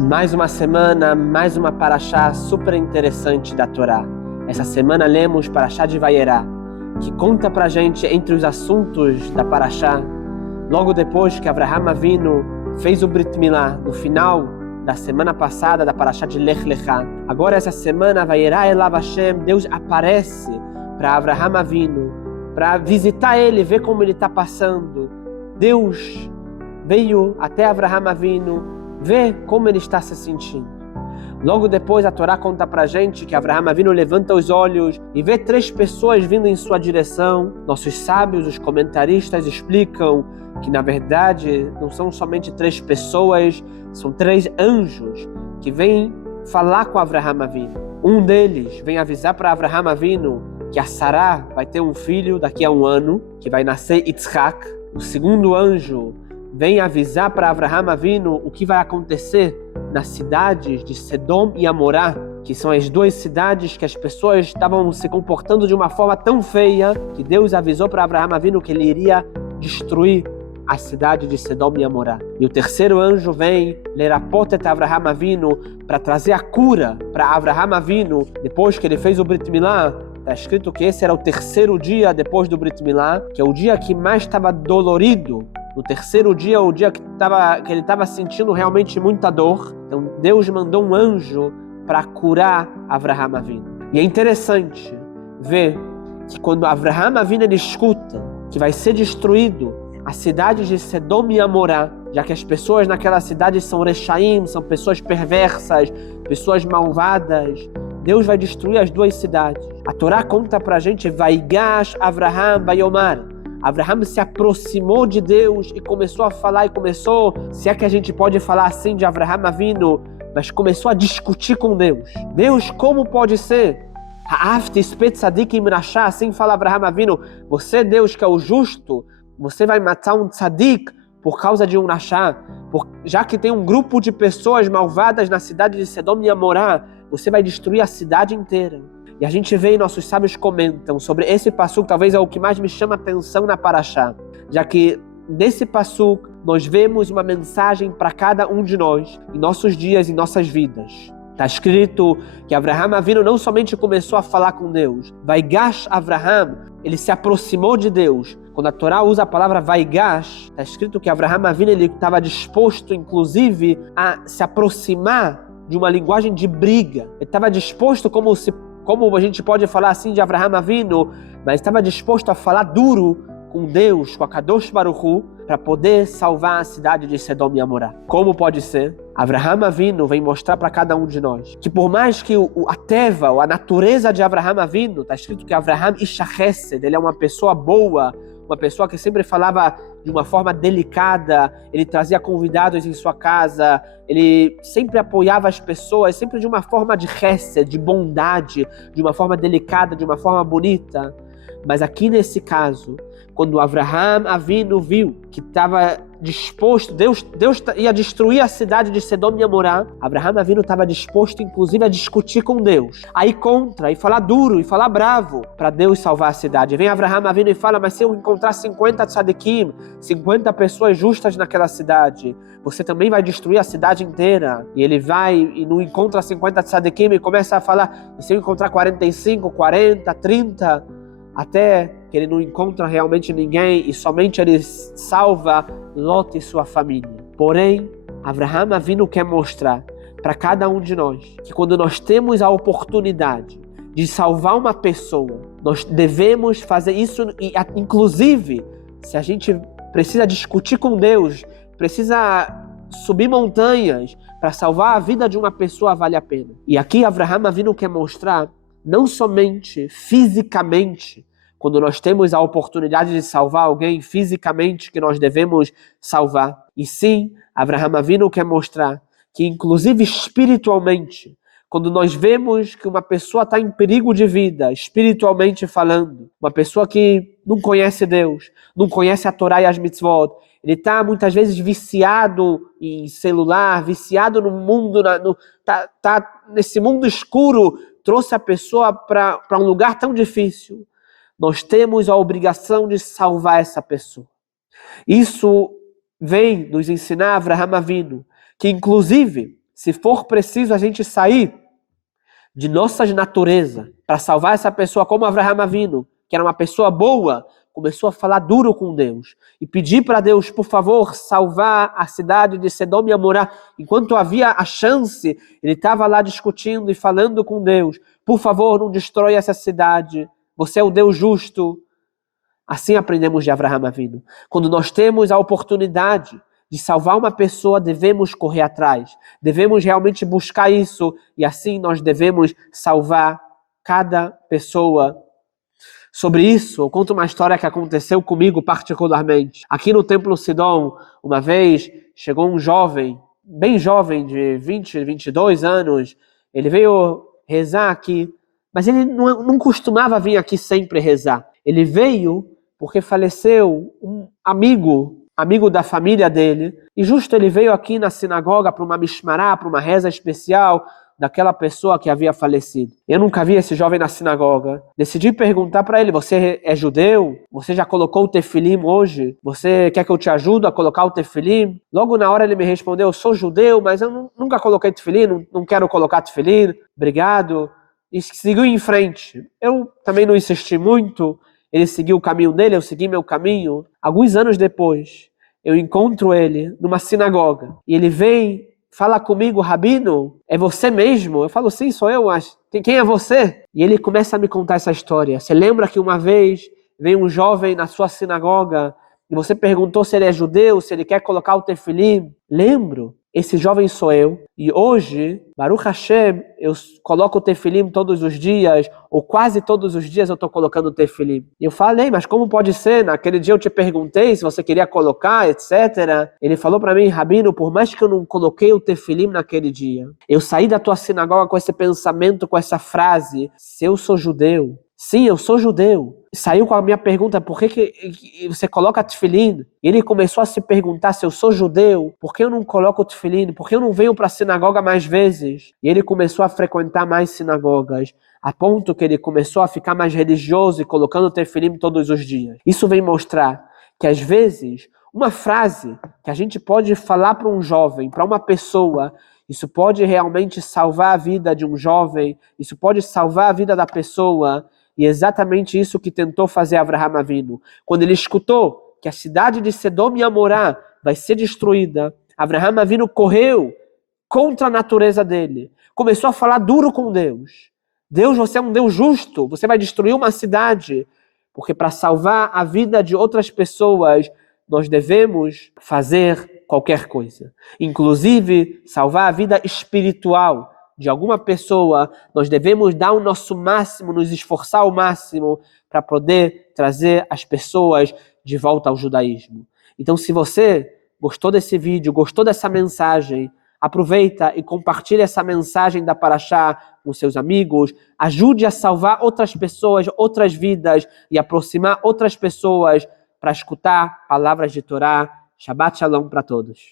Mais uma semana, mais uma paraxá super interessante da Torá. Essa semana lemos Paraxá de Vayera, que conta pra gente entre os assuntos da paraxá, logo depois que Avraham Avinu fez o Brit Milá, no final da semana passada da paraxá de Lech Lechá. Agora essa semana, Vayera Elav Hashem, Deus aparece para Avraham Avinu, para visitar ele, ver como ele está passando. Deus veio até Avraham Avinu, ver como ele está se sentindo. Logo depois a Torá conta pra gente que Avraham Avinu levanta os olhos e vê 3 pessoas vindo em sua direção. Nossos sábios, os comentaristas, explicam que na verdade não são somente 3 pessoas, são 3 anjos que vêm falar com Avraham Avinu. Um deles vem avisar para Avraham Avinu que a Sará vai ter um filho daqui a um ano, que vai nascer Yitzhak. O segundo anjo vem avisar para Avraham Avinu o que vai acontecer nas cidades de Sedom e Amorá, que são as 2 cidades que as pessoas estavam se comportando de uma forma tão feia que Deus avisou para Avraham Avinu que ele iria destruir a cidade de Sedom e Amorá. E o terceiro anjo vem lerapot et Avraham Avinu para trazer a cura para Avraham Avinu. Depois que ele fez o Brit Milá, está escrito que esse era o 3º dia depois do Brit Milá, que é o dia que mais estava dolorido. No 3º dia, o dia que ele estava sentindo realmente muita dor. Então Deus mandou um anjo para curar Avraham Avinu. E é interessante ver que quando Avraham Avinu ele escuta que vai ser destruído a cidade de Sedom e Amorá, já que as pessoas naquela cidade são rechaim, são pessoas perversas, pessoas malvadas, Deus vai destruir as 2 cidades. A Torá conta pra gente, Vaigash Avraham Vayomar. Avraham se aproximou de Deus e começou a falar, se é que a gente pode falar assim de Avraham Avinu, mas começou a discutir com Deus. Deus, como pode ser? Assim fala Avraham Avinu, você, Deus, que é o justo, você vai matar um tzadik por causa de um rachá, já que tem um grupo de pessoas malvadas na cidade de Sedom e Amorá, você vai destruir a cidade inteira. E a gente vê e nossos sábios comentam sobre esse passuco, talvez é o que mais me chama a atenção na paraxá, já que nesse passuco nós vemos uma mensagem para cada um de nós, em nossos dias, em nossas vidas. Está escrito que Avraham Avinu não somente começou a falar com Deus, Vaigash Avraham, ele se aproximou de Deus. Quando a Torá usa a palavra Vaigash, está escrito que Avraham Avinu ele estava disposto, inclusive, a se aproximar de uma linguagem de briga. Ele estava disposto, como a gente pode falar assim de Avraham Avinu, mas estava disposto a falar duro com Deus, com a Kadosh Baruch Hu, para poder salvar a cidade de Sedom e Amorá. Como pode ser? Avraham Avinu vem mostrar para cada um de nós que por mais que a teva, ou a natureza de Avraham Avinu, está escrito que Avraham Ish Chesed, ele é uma pessoa boa, uma pessoa que sempre falava de uma forma delicada, ele trazia convidados em sua casa, ele sempre apoiava as pessoas, sempre de uma forma de chesed, de bondade, de uma forma delicada, de uma forma bonita. Mas aqui nesse caso, quando Avraham Avinu viu que estava disposto, Deus ia destruir a cidade de Sedom e Amorá, Avraham Avinu estava disposto, inclusive, a discutir com Deus, a ir contra, e falar duro, e falar bravo, para Deus salvar a cidade. Vem Avraham Avinu e fala, mas se eu encontrar 50 tzadikim, 50 pessoas justas naquela cidade, você também vai destruir a cidade inteira. E ele vai e não encontra 50 tzadikim e começa a falar, e se eu encontrar 45, 40, 30, até que ele não encontra realmente ninguém e somente ele salva Lot e sua família. Porém, Avraham Avinu quer mostrar para cada um de nós que quando nós temos a oportunidade de salvar uma pessoa, nós devemos fazer isso, e inclusive, se a gente precisa discutir com Deus, precisa subir montanhas para salvar a vida de uma pessoa, vale a pena. E aqui Avraham Avinu quer mostrar não somente fisicamente, quando nós temos a oportunidade de salvar alguém fisicamente que nós devemos salvar, e sim, Avraham Avinu quer mostrar que inclusive espiritualmente, quando nós vemos que uma pessoa está em perigo de vida, espiritualmente falando, uma pessoa que não conhece Deus, não conhece a Torá e as mitzvot, ele está muitas vezes viciado em celular, viciado no mundo, tá nesse mundo escuro, trouxe a pessoa para um lugar tão difícil. Nós temos a obrigação de salvar essa pessoa. Isso vem nos ensinar Avraham Avinu, que inclusive se for preciso a gente sair de nossas naturezas para salvar essa pessoa, como Avraham Avinu, que era uma pessoa boa, começou a falar duro com Deus e pedir para Deus, por favor, salvar a cidade de Sedom e Amorá. Enquanto havia a chance, ele estava lá discutindo e falando com Deus, por favor, não destrói essa cidade, você é o Deus justo. Assim aprendemos de Avraham Avinu. Quando nós temos a oportunidade de salvar uma pessoa, devemos correr atrás, devemos realmente buscar isso, e assim nós devemos salvar cada pessoa. Sobre isso, eu conto uma história que aconteceu comigo particularmente. Aqui no Templo Sidom, uma vez, chegou um jovem, bem jovem, de 20, 22 anos, ele veio rezar aqui, mas ele não costumava vir aqui sempre rezar. Ele veio porque faleceu um amigo da família dele, e justo ele veio aqui na sinagoga para uma mishmará, para uma reza especial daquela pessoa que havia falecido. Eu nunca vi esse jovem na sinagoga. Decidi perguntar para ele, você é judeu? Você já colocou o tefilim hoje? Você quer que eu te ajude a colocar o tefilim? Logo na hora ele me respondeu, eu sou judeu, mas eu nunca coloquei tefilim, não quero colocar tefilim, obrigado. E seguiu em frente. Eu também não insisti muito, ele seguiu o caminho dele, eu segui meu caminho. Alguns anos depois, eu encontro ele numa sinagoga. E ele vem, fala comigo, Rabino, é você mesmo? Eu falo, sim, sou eu, mas quem é você? E ele começa a me contar essa história. Você lembra que uma vez veio um jovem na sua sinagoga e você perguntou se ele é judeu, se ele quer colocar o tefilim? Lembro. Esse jovem sou eu, e hoje, Baruch Hashem, eu coloco o tefilim todos os dias, ou quase todos os dias eu estou colocando o tefilim. E eu falei, mas como pode ser? Naquele dia eu te perguntei se você queria colocar, etc. Ele falou para mim, Rabino, por mais que eu não coloquei o tefilim naquele dia, eu saí da tua sinagoga com esse pensamento, com essa frase, se eu sou judeu, sim, eu sou judeu. Saiu com a minha pergunta, por que você coloca tefilim? E ele começou a se perguntar, se eu sou judeu, por que eu não coloco tefilim? Por que eu não venho para a sinagoga mais vezes? E ele começou a frequentar mais sinagogas, a ponto que ele começou a ficar mais religioso e colocando tefilim todos os dias. Isso vem mostrar que às vezes, uma frase que a gente pode falar para um jovem, para uma pessoa, isso pode realmente salvar a vida de um jovem, isso pode salvar a vida da pessoa. E é exatamente isso que tentou fazer Avraham Avinu. Quando ele escutou que a cidade de Sedom e Amorá vai ser destruída, Avraham Avinu correu contra a natureza dele. Começou a falar duro com Deus. Deus, você é um Deus justo, você vai destruir uma cidade. Porque para salvar a vida de outras pessoas, nós devemos fazer qualquer coisa. Inclusive, salvar a vida espiritual de alguma pessoa, nós devemos dar o nosso máximo, nos esforçar ao máximo para poder trazer as pessoas de volta ao judaísmo. Então, se você gostou desse vídeo, gostou dessa mensagem, aproveita e compartilha essa mensagem da Parashá com seus amigos, ajude a salvar outras pessoas, outras vidas e aproximar outras pessoas para escutar palavras de Torá. Shabbat Shalom para todos.